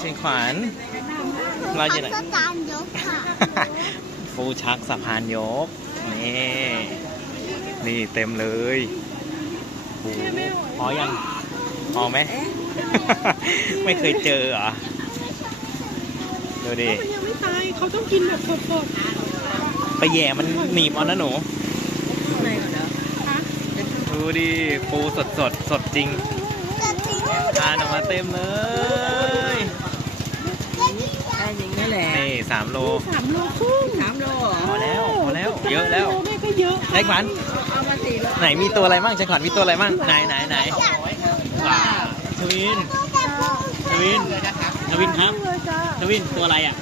เชียงขวัญเราอยู่ไหนพัสจานยกค่ะฟูชักสะพานยกนี่นี่เต็มเลยโอ้โหพอยังพอไหมไม่เคยเจอเหรอดูดิมันยังไม่ตายเขาต้องกินแบบสดไปแย่มันหนีบเอานะหนูๆในก่อนเด้อคะดูดิปูสดสดสดจริงจะทิ้งทานออกมาเต็มเลย ได้อย่างนี้แหละ นี่ สามโลสามโลครึ่งสามโลพอแล้วพอแล้วเยอะแล้วแม่ก็เยอะไอ้ขวัญเอามาสี่โลไหนมีตัวอะไรบ้างเชียงขวัญมีตัวอะไรบ้างไหนไหนไหนว้าวทวินทวินทวินครับเลยจ้าทวินตัวอะไรอะ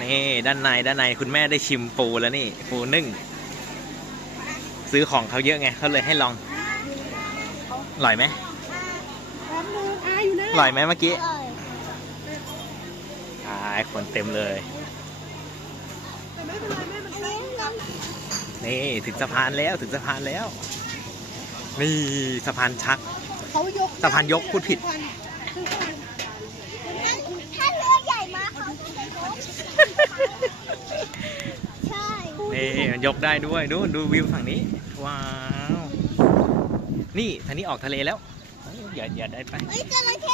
นี่ด้านในด้านในคุณแม่ได้ชิมปูแล้วนี่ปูนึ่ง ซื้อของเขาเยอะไงเขาเลยให้ลองอร่อยไหมแป๊บนึง อาอยู่นะอร่อยไหมเมื่อกี้อายคนเต็มเลยแต่ไม่เป็นไรแม่มันใกล้กันนี่ถึงสะพานแล้วถึงสะพานแล้ว นี่สะพานชักเขายกสะพานยกพูดผิด ถ้าเรือใหญ่มาเขาจะยกใช่นี่มันยกได้ด้วยดูดูวิวฝั่งนี้ ว้าว นี่ทางนี้ออกทะเลแล้วเฮ้ยอย่าอย่าได้ไปเฮ้ยจระเข้